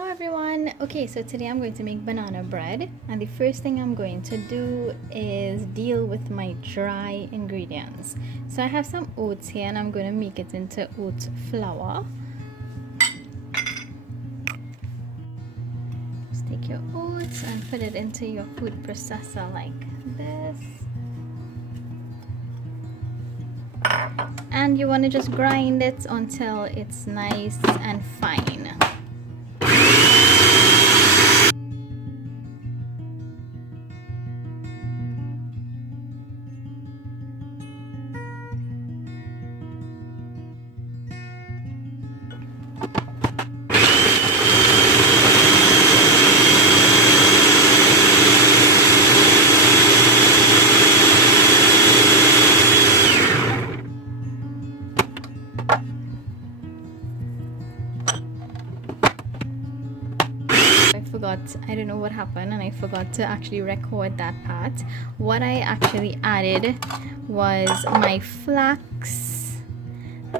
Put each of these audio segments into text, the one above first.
Hello everyone. Okay, so today I'm going to make banana bread, and the first thing I'm going to do is deal with my dry ingredients. So I have some oats here and I'm going to make it into oat flour. Just take your oats and put it into your food processor like this. And you want to just grind it until it's nice and fine. I don't know what happened and I forgot to actually record that part. What I actually added was my flax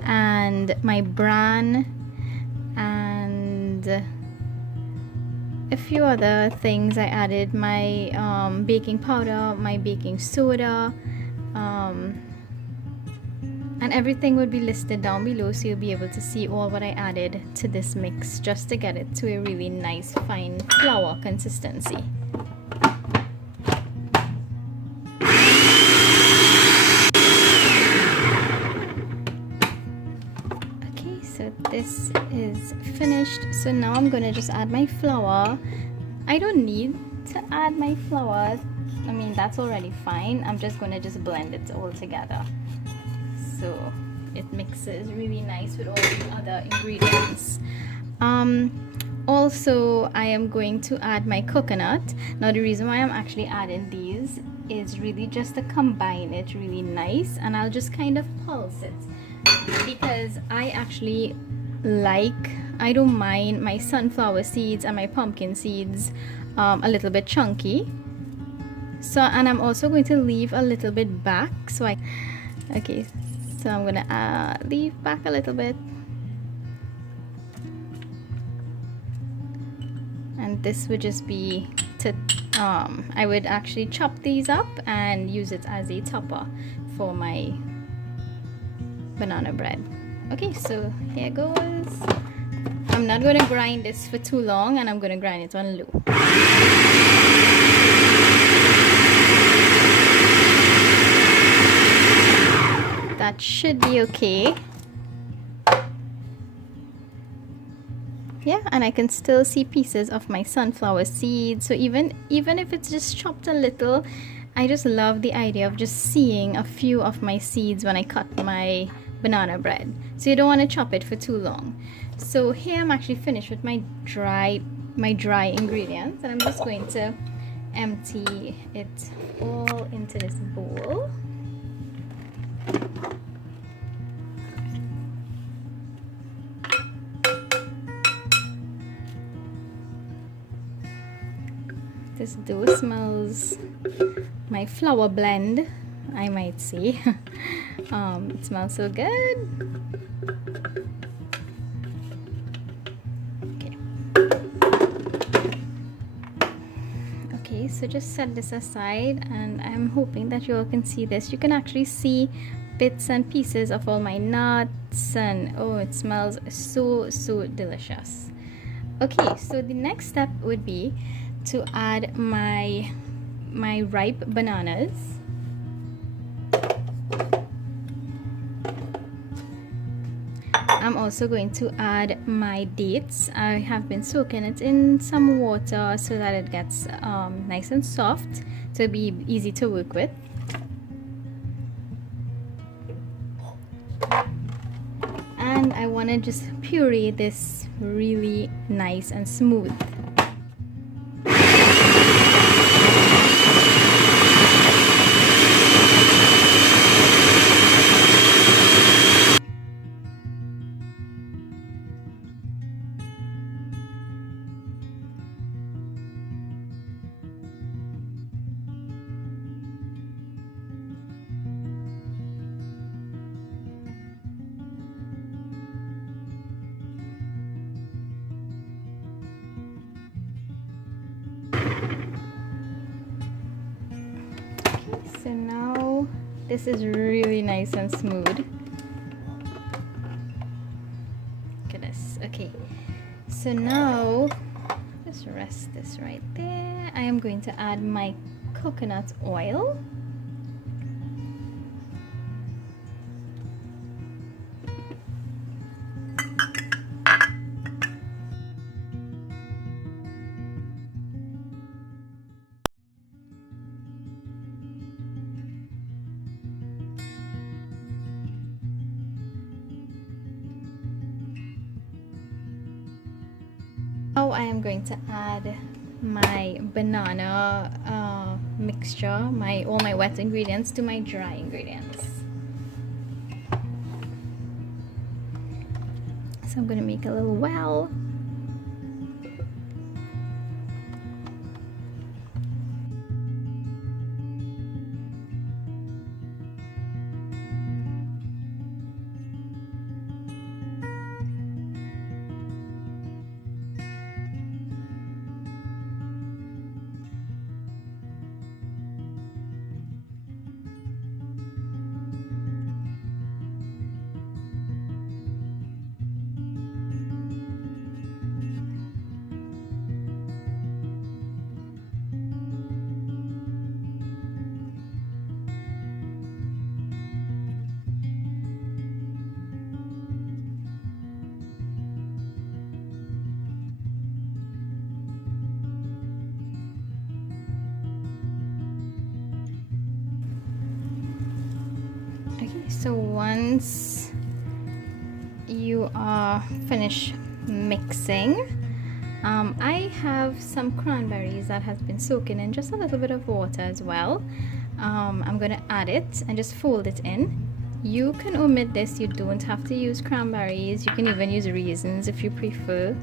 and my bran and a few other things. I added my baking powder, my baking soda, and everything would be listed down below, so you'll be able to see all what I added to this mix just to get it to a really nice fine flour consistency. Okay, so this is finished. So now I'm gonna just add my flour. I don't need to add my flour. I mean, that's already fine. I'm just gonna blend it all together, so it mixes really nice with all the other ingredients. Also, I am going to add my coconut. Now the reason why I'm actually adding these is really just to combine it really nice, and I'll just kind of pulse it because I don't mind my sunflower seeds and my pumpkin seeds a little bit chunky. So, and I'm also going to leave a little bit back, so so I'm gonna leave back a little bit, and this would just be to I would actually chop these up and use it as a topper for my banana bread. Okay, so here goes. I'm not going to grind this for too long, and I'm going to grind it on low. That should be okay. Yeah, and I can still see pieces of my sunflower seeds. So even if it's just chopped a little, I just love the idea of just seeing a few of my seeds when I cut my banana bread. So you don't want to chop it for too long. So here I'm actually finished with my dry ingredients, and I'm just going to empty it all into this bowl. This dough smells my flour blend, I might say. It smells so good. Okay, so just set this aside, and I'm hoping that you all can see this. You can actually see bits and pieces of all my nuts, and oh, it smells so delicious. Okay, so the next step would be to add my ripe bananas. I'm also going to add my dates. I have been soaking it in some water so that it gets nice and soft, so it'll be easy to work with. And I want to just puree this really nice and smooth. So now this is really nice and smooth. Look at this. Okay, so now just rest this right there. I am going to add my coconut oil. Now I am going to add my banana mixture, all my wet ingredients to my dry ingredients. So I'm going to make a little well. Okay, so once you are finished mixing, I have some cranberries that has been soaking in just a little bit of water as well. I'm going to add it and just fold it in. You can omit this, you don't have to use cranberries, you can even use raisins if you prefer.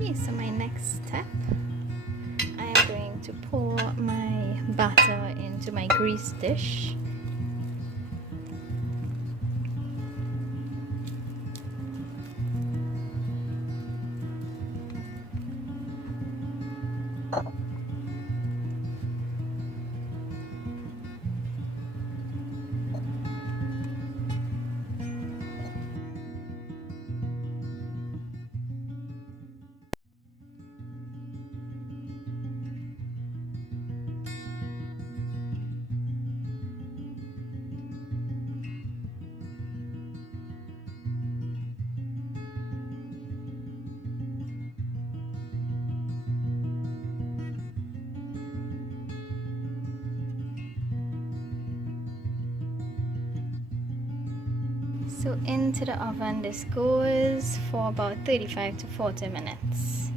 Okay, so my next step, I am going to pour my batter into my grease dish. So into the oven this goes for about 35 to 40 minutes.